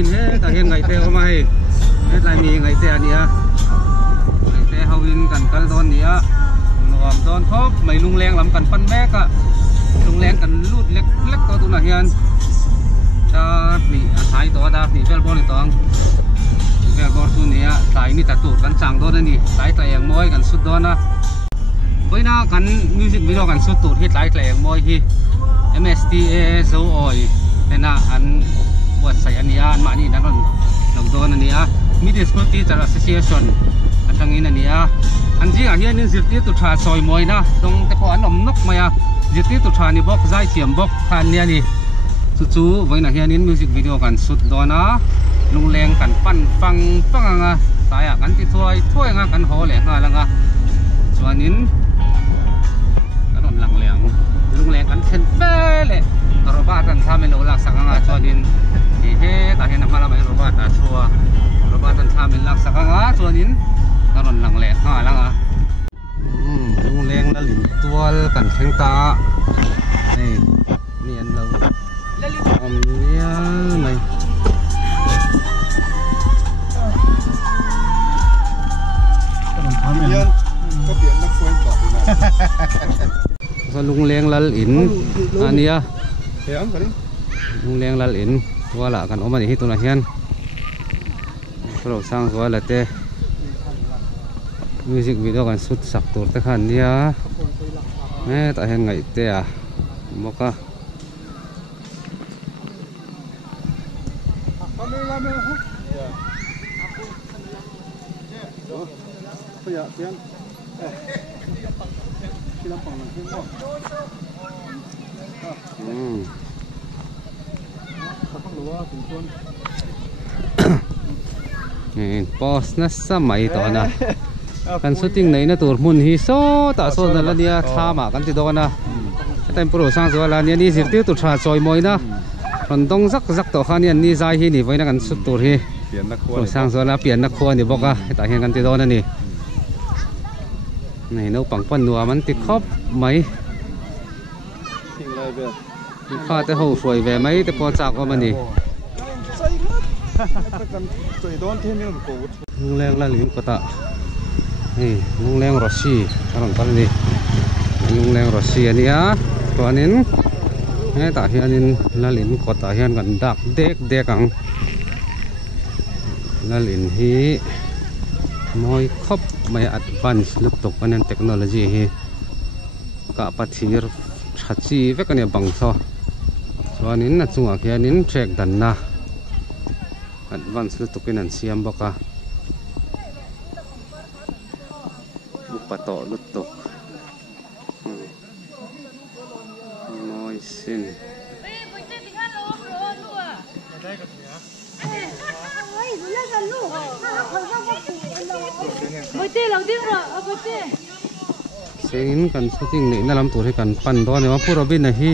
in he ta hian ngai te o mai he lai mi ngai te ania ngai te ho in kan kal don nia nuam don khop mai lung leng lam kan pan mek a lung leng kan lut lek lek to tu na hian ta mi hai to da mi vel bol tong vel bol tu nia tai ni ta tu kan chang do ni tai tleng moi kan sut do na boina kan music video kan sut tu hi tai tleng moi hi MSTA zo oi na an buat saya ania an mani dan long do na nia Middle School Teacher Association atang in ania an ji a hian in zirti tu tha soi moi na dong te po an om nok maya zirti tu tha ni bok zai chiam bok khan nia ni chu voina hian in music video kan sut do na lung leng kan pan fang anga saya kan ti thoi nga kan ho le nga langa chuanin kan on lang leng lung leng kan chen pe le robot kan tha me lo lak sak anga chuanin he ta hian mala mai robot ta chua robot kan tha me lak sak anga chuanin kan on lang le nga langa lung leng la lim tual kan theng ta ni an lo om nia mai so lung leng lal in ania lung leng lal in wala kan omani hi tuna hian pro sang wala te music video kan sut sak tur te khan nia ta hen ngai te a moka pos na samai to na kan shooting nei na tur mun hi so ta so na la nia thama kan ti do na time pro sang zo la nia ni zirti tu tha choi moi na ron dong zak zak to khan ni zai hi ni voina kan sut tur hi pro sang zo la pian na kho ni boka ta hian kan ti do na ni này nấu bằng phân nuaมันติดครบไหมข้าจะหูสวยแวไหมแต่พอจากว่ามันนี่ลุงแรงละหลิงก็ตะนี่ลุงแรงรสชีกำลังกันนี่ลุงแรงรสชีอันนี้ตัวนี้นี่ตาเฮียนินละหลิงก็ตาเฮียนกันดักเด็กกังละหลิงฮีมอยครบไม่อัดวันลุกตกกันเทคโนโลยีฮีกับปัจจัยชัดจีเวกันเนี่ยบังซอส่วนนี้น่ะจุงอาเกียนินเช็คดันนะอัดวันลุกตกกันนั่นเสียมบอกว่าบุปผาโตลุกตกมอยสินเสียงกันสุดจริงนี่น่าลำตัวให้กันปั่นตอนนี้ว่าพูดเราบินนะฮี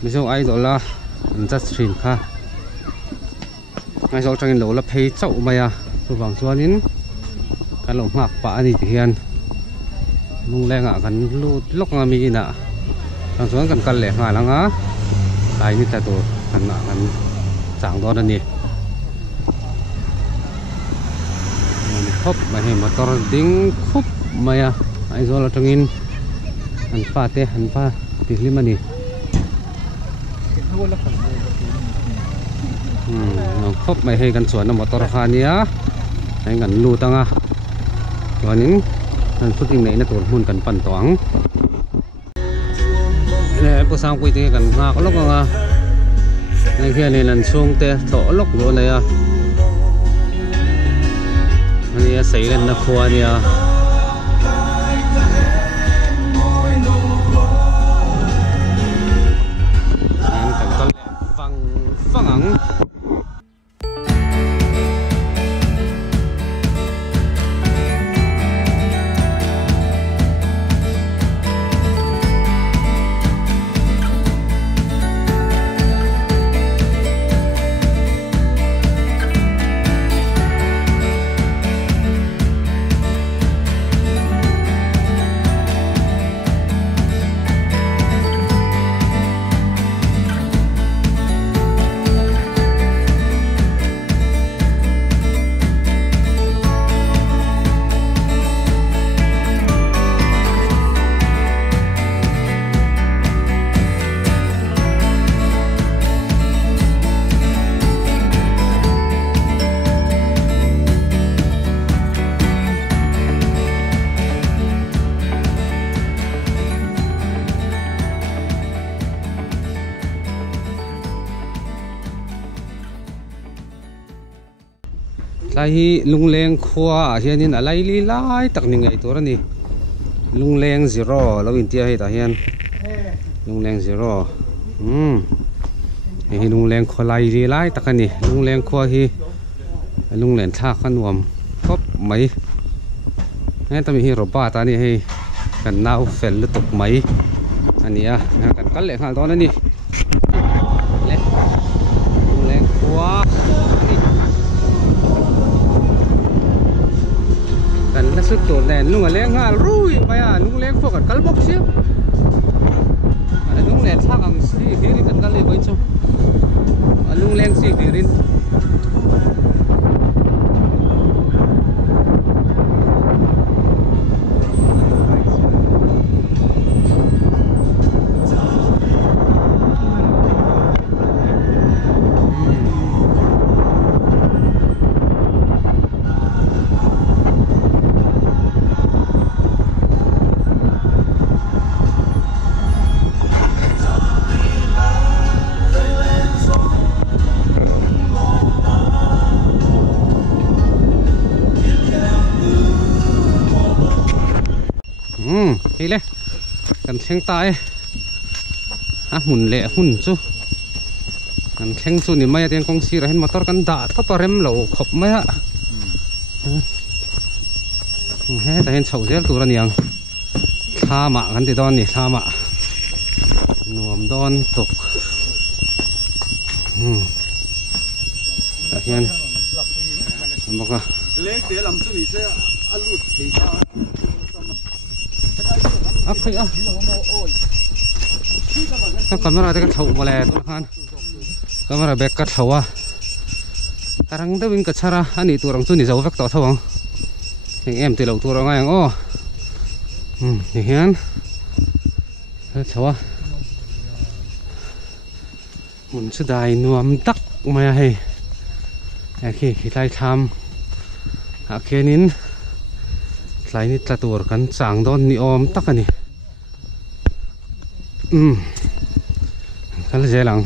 ไม่ใช่ไอ้ดอลละมันจะสตรีมค่ะไอ้สองจังหวะเราเพย์เจ้ามาอ่ะส่วนบางส่วนนี้กันหลงหักป่านี่เทียนลุงแรงอ่ะกันลูดล็อกงามีน่ะบางส่วนกันกันแหลกงานแล้วนะตายนี่แต่ตัวกันอ่ะกันจางตอนนี้ครบมาให้มาตรดิ้งครบมาอ่ะไอ้โซลาตรงนี้หันฟ้าเตะหันฟ้าติดลิมันนี่ครบมาให้กันสวนน้ำมอเตอร์คานี้อ่ะให้กันลูตังอ่ะตัวนี้มันสุดที่ไหนนะตัวหุ่นกันปั่นตวงเนี่ยพวกสาวคุยตีกันงาก็ล็อกอ่ะในแค่นี้นั่นช่วงเตะโตล็อกเลยอ่ะอันนี้ใส่กันนักขัวเนี่ยฟัง lai hi lungleng khua hianin alai li lai tak ni ngai tur ani lungleng zero lo in tia hi ta hian lungleng zero hi lungleng khua lai li lai tak ani lungleng khua hi lunglen thak kanuam khop mai he tami hi roba ta ni hei kan nau fel lutuk mai ania kan kal le khal don ani le leng khua kan la suk to len lung a leng hal rui mai a lung leng khua kan kal bok sia lung len thak ang si hi kan kal le bai chu lung leng si ti rin hi le kan thleng ta e hmun le hun chu kan thleng chu ni mai ateng kong sir hen motor kan da top rem lo khop mai a he ta hen chho zel tur aniang thama kan ti don ni thama nuam don tuk ta hian moka lek te lam chu ni se alut thei ta okay camera te ka thau male tu khan camera back ka thawa tarang da wing ka chara ani turang chu ni zo vek to thawang em ti lo turang ai o ni hian thawa mun chu dai nuam tak mai hei khi lai tham a khenin lai ni tla tur kan chang don ni om tak ani kal jelang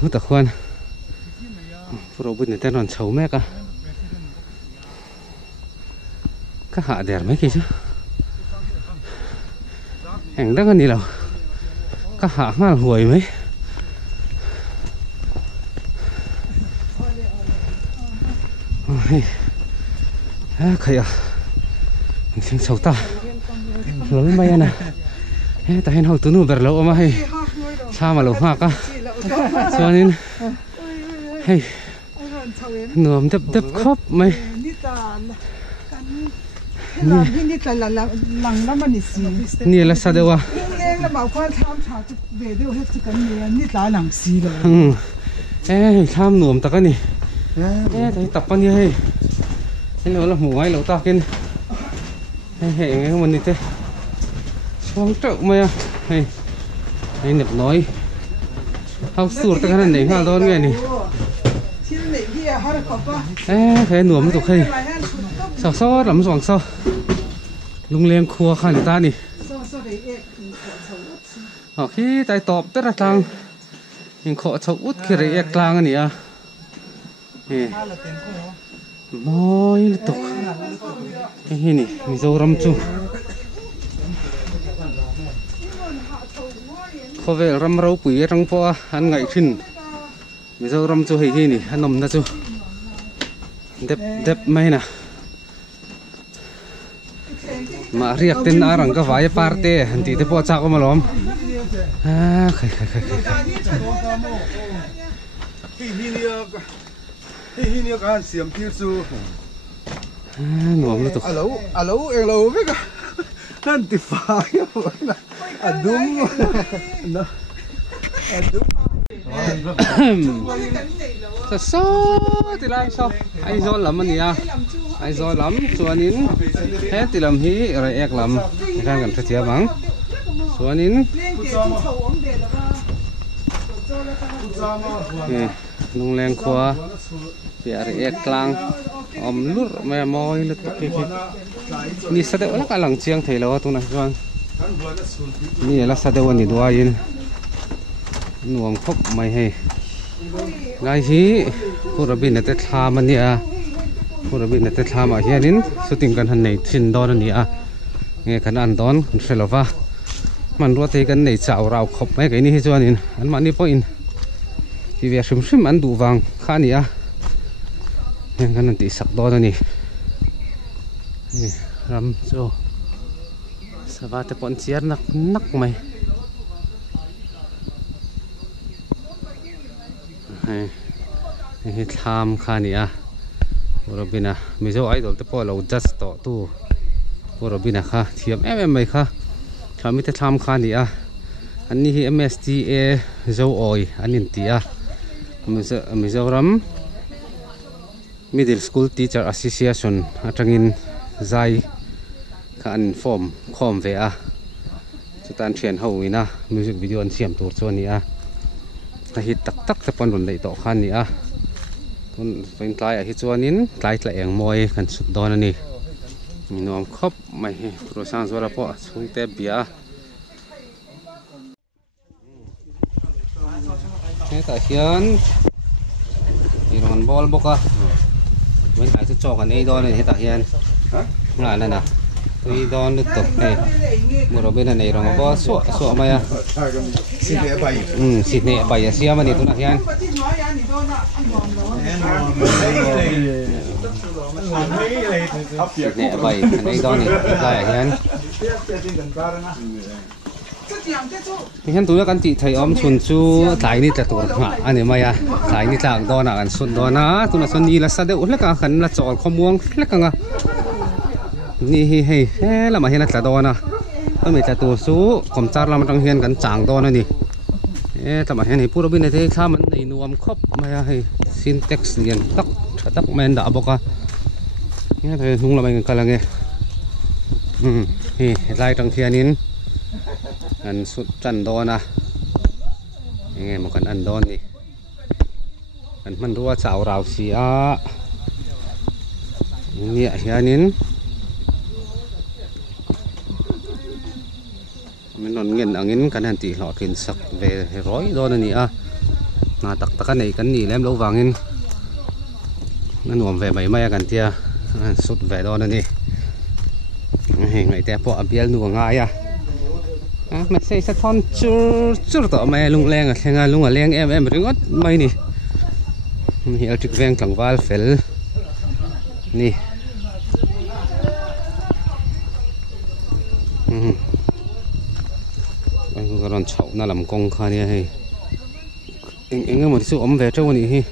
khu ta khoan pro bút này tên còn xấu mẹ cả các hạ đẹp mấy kia chứ hàng đất ăn đi đâu các hạ mà hùi mấy khởi à xem xấu ta lớn bay nè ta hen hậu tứ nụ bẹt lâu mà hay sao mà lâu hoa cả cho nên hay nườm đập đập khóc màyนี่ละซะเดวะเอ้ยทำหนุ่มตะกันนี่เอ้ยแต่ตับปันนี่เฮ้ยให้เราละหมูไว้เราตากินเฮ้ยไงมันนี่เต้ช่วงเจ้าไหมอ่ะเฮ้ยให้เหน็บน้อยเอาสูตรตะกันไหนข้าวร้อนไงนี่เอ้ยให้หนุ่มตุกให้ซอลำสว่างซอลุงเลี้ยงครัวขันตานี่อ๋อขี้ใจตอบแต่ละทางยังขอชาวอุดขี้เรียกกลางอันนี้อ่ะมอยตกนี่นี่มีโซรัมจูเขาเวรัมเราปุ๋ยรังพัวอันไงขึ้นมีโซรัมจูให้นี่อันนมนะจูเด็บไม่นะมาเรียกเต้นอารังก็ไว้ปาร์ตี้อันที่เทพอจากก็มาล้อมใครที่นี่การเสียมที่สูหนุ่มเลยตุ๊กฮัลโหลเอ็งเราไม่กันนั่นติดไฟนะอดุ้มนะอดุ้มจะซ้อที่ไรซ้อไอ้ซ้อลำมันนี่อ่ะไอ้ซ้อลำส่วนนี้เฮ้ที่ลำฮีอะไรเอกลำการกันเทียบมั้งส่วนนี้ลุงแรงขวา biar eklang lur me moi lut ki ni sa de la kalang chiang thelo tu na chuan ni la sa de wani duain nuam khop mai he ngai hi purabin te thlam ania purabin te thlam a hianin shooting kan han nei thin don ania nge kan an don selova man ro te kan nei chau rau khop mai ke ni hi chuanin an ma ni point ti ve shim shim an du wang kha nia yang kan nanti sak don ni ram cho savate pon chiar nak nak mai he tham kha nia purabina mizo idol te po lo just to tu purabina kha thiam em mai kha thami te tham kha nia an ni hi MSTA zo oi anin tia Mizoram Middle School Teacher Association atangin zai kha an form khom ve a chutan thian ho ina music video an siam tur chu ania a hit tak tak te pon run lei to khan ni a tun fain tlai a hi chuanin tlai tla eng moi kan sut don ani nom khop mai hi pro sang zora po chung te bia he ta hian iron ball boka wen ai chu chok an ei don ni he ta hian nga na na tui don lut to he muro ben an ei rong bo so mai a sit ne bai a siam ani tu na hian sit ne bai an ei don ni lai hian hiện tôi kan ti thai om chun chu tlai ni tla tur nga ani maya tlai ni tlak dona an sun dona tu na son ni la sa de ul ka khan la chol khomuang hleka nga ni hi hei he la ma hian tla dona to me tla tu su kom char lam tang hian kan chang dona ni e ta ma hian hi puro bin te kha man nei nuam khop maya hei syntax lian tak thatak men da boka ni thai nung la mai kan kalange hi lai tang hianin an sut chan dona nge mo kan an don ni an man ruwa chau rau si a ni hianin min non ngen angin kan han ti hlo kin sak ve roi don ni a na tak tak nei kan ni lem lo wangin nan nuam ve mai mai kan tia sut ve don ni ngai te po abial nu nga ya mà xây sát thon chưa tỏ mày lung leng à thằng lung à leng em ringot mày nè hiểu trực ven thằng val phèl nè anh có còn chậu na làm công khai nè hay anh một số ấm về trâu nè hi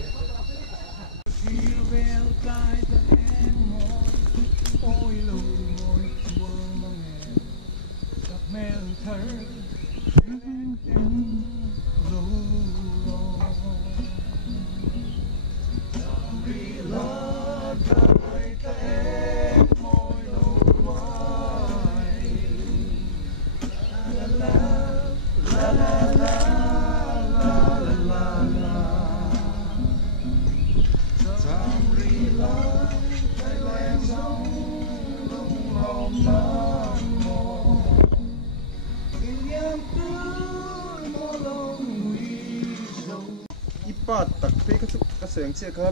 ba tak pe ka seng che kha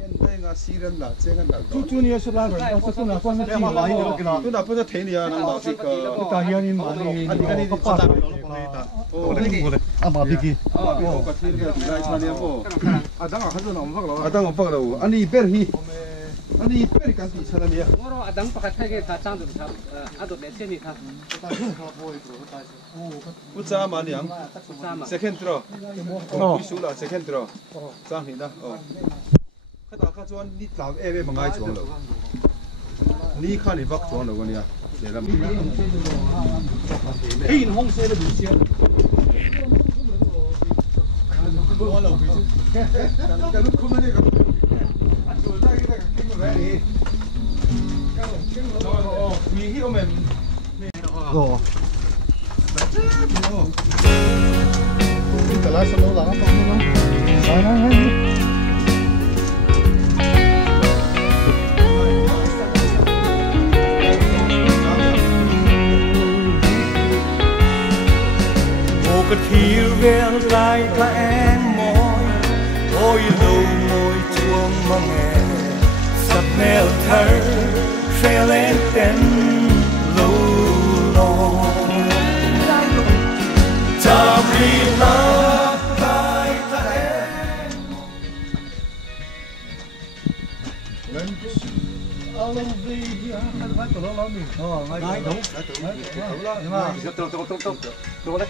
yen be nga siran la che nga la chu ni so la ro so so na so na chi ma ni lo kina tu na pa the ni ya na ma fi ka ta hian in ma ni ani ani pa ta o ni a ma bi ki o ka thir ga lai cha ni bo adang a khazu na om phak lo adang om phak lo ani per hi ani per kan ti chana ni moro adang pakat khai ge ta chang du thap adot le che mi kha u cha ma ni ang second draw o su la second draw chang ni na o khata kha chuan ni tlaw e ma ngai chuang lo ni kha ni vak chuang lo ga ni a le lam in hong se le bi sia ka lu khu ma ni ka a chu ta ki ta ki ma ba ni ka mi hi o men go Kita lah selalu lah apa mana? Sana ni. thì về lại là em môi ôi lâu môi chuông mà nghe sắp neo thở sẽ lên tên lâu lo ta vì love lại là em phải tụi nó nói mình ngay đúng nhưng mà đúng đấy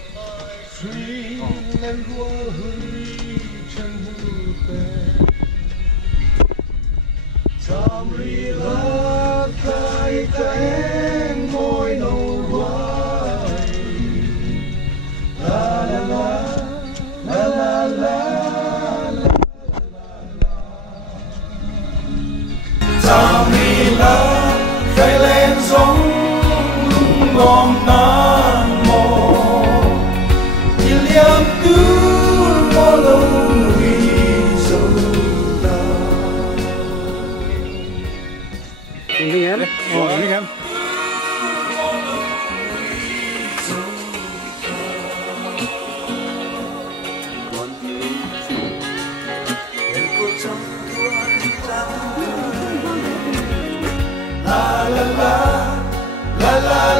ta vì love khơi lên giống ngom nan mô William cứ mô lâu vì dâu ta đi em đi em la la la la la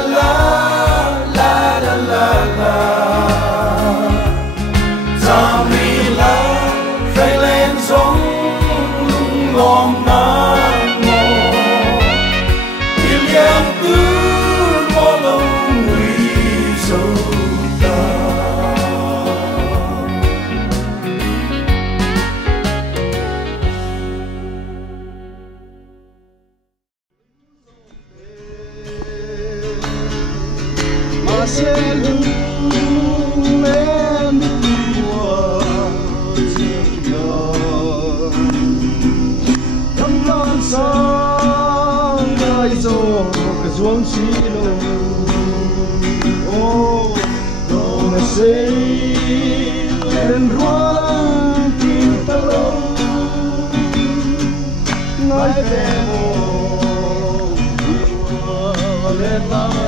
la la la la ta vì là khơi lên giống ngom nan mô William cứ mô lâu vì dâu ta mà sẽ luôn em đi qua trên đời thăm non sáng ngày gió cái ruộng xí lô ô đồ nó xây lên ruộng tim ta lâu nói về mồ lên ta